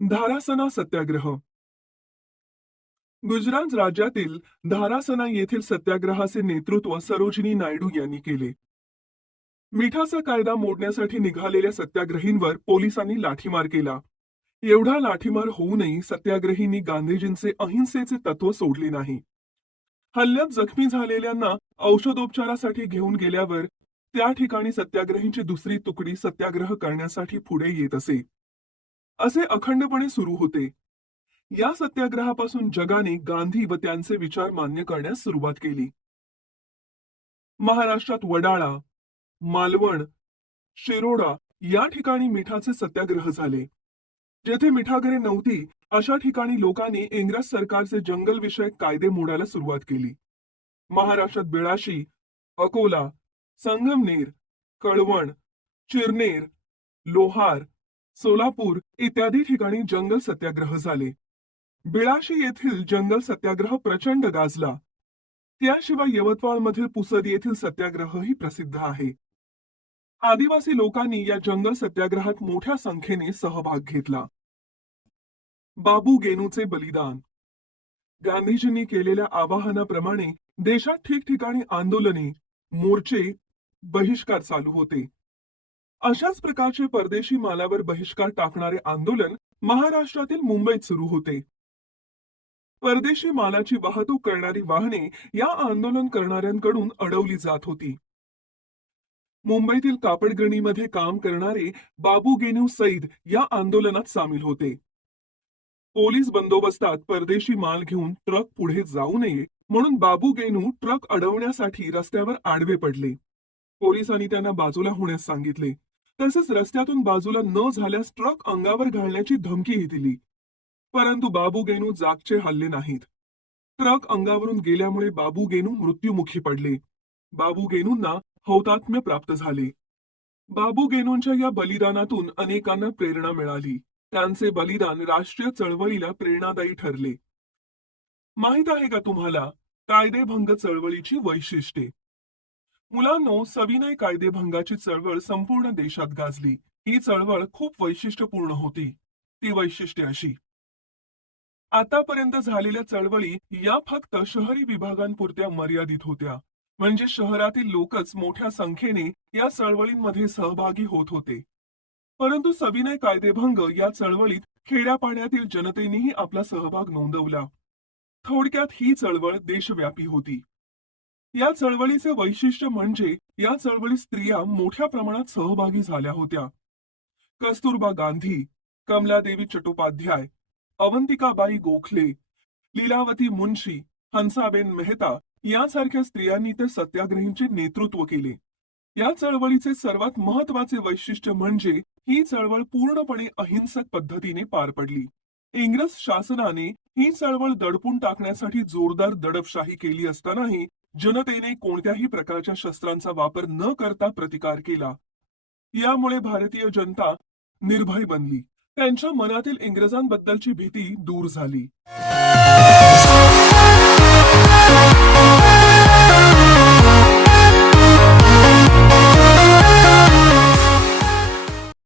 धारासना सत्याग्रह. गुजरात राज्यातील धारासना येथील सत्याग्रहाचे नेतृत्व सरोजिनी नायडू यांनी केले. मिठाचा कायदा मोडण्यासाठी निघालेल्या सत्याग्रहींवर पोलिसांनी लाठीमार केला. एवढा लाठीमार होऊनही सत्याग्रहींनी गांधीजींचे अहिंसेचे तत्व सोडले नाही. हल्ल्यात जखमी झालेल्यांना औषधोपचारासाठी घेऊन गेल्यावर त्या ठिकाणी सत्याग्रहींची दुसरी तुकडी सत्याग्रह करण्यासाठी पुढे येत असे. असे अखंडपणे सुरू होते. या सत्याग्रहापासून जगाने गांधी व त्यांचे विचार मान्य करण्यास सुरुवात केली. महाराष्ट्रात वडाळा मालवण शिरोडा या ठिकाणी मिठाचे सत्याग्रह झाले. जेथे मिठागरे नव्हती अशा ठिकाणी लोकांनी इंग्रज सरकारचे जंगल विषयक कायदे मोडायला सुरुवात केली. महाराष्ट्रात बिळाशी अकोला संगमनेर कळवण चिरनेर लोहार सोलापूर इत्यादी ठिकाणी जंगल सत्याग्रह झाले. बिळाशी येथील जंगल सत्याग्रह प्रचंड गाजला. त्याशिवाय यवतमाळमधील पुसद येथील सत्याग्रहही प्रसिद्ध आहे. आदिवासी लोकांनी या जंगल सत्याग्रहात मोठ्या संख्येने सहभाग घेतला. बाबू गेनूचे बलिदान. गांधीजींनी केलेल्या आवाहनाप्रमाणे देशात ठिकठिकाणी आंदोलने मोर्चे बहिष्कार चालू होते. अशाच प्रकारचे परदेशी मालावर बहिष्कार टाकणारे आंदोलन महाराष्ट्रातील मुंबईत सुरू होते. परदेशी मालाची वाहतूक करणारी वाहने या आंदोलन करणाऱ्यांकडून अडवली जात होती. मुंबईतील कापडगिरणीमध्ये काम करणारे बाबू गेनू सईद या आंदोलनात सामील होते. पोलीस बंदोबस्तात परदेशी माल घेऊन ट्रक पुढे जाऊ नये म्हणून बाबू गेनू ट्रक अडवण्यासाठी रस्त्यावर आडवे पडले. पोलिसांनी त्यांना बाजूला होण्यास सांगितले. तसंच रस्त्यातून बाजूला न झाल्यास ट्रक अंगावर घालण्याची धमकीही दिली. परंतु बाबू गेनू जागचे हल्ले नाहीत. ट्रक अंगावरून गेल्यामुळे बाबू गेनू मृत्युमुखी पडले. बाबू गेनूंना हौतात्म्य प्राप्त झाले. बाबू गेनूंच्या या बलिदानातून अनेकांना प्रेरणा मिळाली. त्यांचे बलिदान राष्ट्रीय चळवळीला प्रेरणादायी ठरले. माहीत आहे का तुम्हाला? कायदेभंग चळवळीची वैशिष्ट्ये. मुलांनो सविनय कायदेभंगाची चळवळ संपूर्ण देशात गाजली. ही चळवळ खूप वैशिष्ट्यपूर्ण होती. ती वैशिष्ट्ये अशी. आतापर्यंत झालेल्या चळवळी या फक्त शहरी विभागांपुरत्या मर्यादित होत्या. म्हणजे शहरातील लोकच मोठ्या संख्येने या चळवळींमध्ये सहभागी होत होते. परंतु सविनय कायदेभंग या चळवळीत खेड्यापाड्यातील जनतेनेही आपला सहभाग नोंदवला. थोडक्यात ही चळवळ देशव्यापी होती. या चळवळीचे वैशिष्ट्य म्हणजे या चळवळीत स्त्रिया मोठ्या प्रमाणात सहभागी झाल्या होत्या. कस्तुरबा गांधी कमलादेवी चट्टोपाध्याय अवंतिकाबाई गोखले लीलावती मुन्शी हंसाबेन मेहता यासारख्या स्त्रियांनी त्या सत्याग्रहींचे नेतृत्व केले. या चळवळीचे सर्वात महत्त्वाचे वैशिष्ट्य म्हणजे ही चळवळ पूर्णपणे अहिंसक पद्धतीने पार पडली. इंग्रज शासनाने ही चळवळ दडपून टाकण्यासाठी जोरदार दडपशाही केली असतानाही जनतेने कोणत्याही प्रकारच्या शस्त्रांचा वापर न करता प्रतिकार केला. यामुळे भारतीय जनता निर्भय बनली. त्यांच्या मनातील इंग्रजांबद्दलची भीती दूर झाली.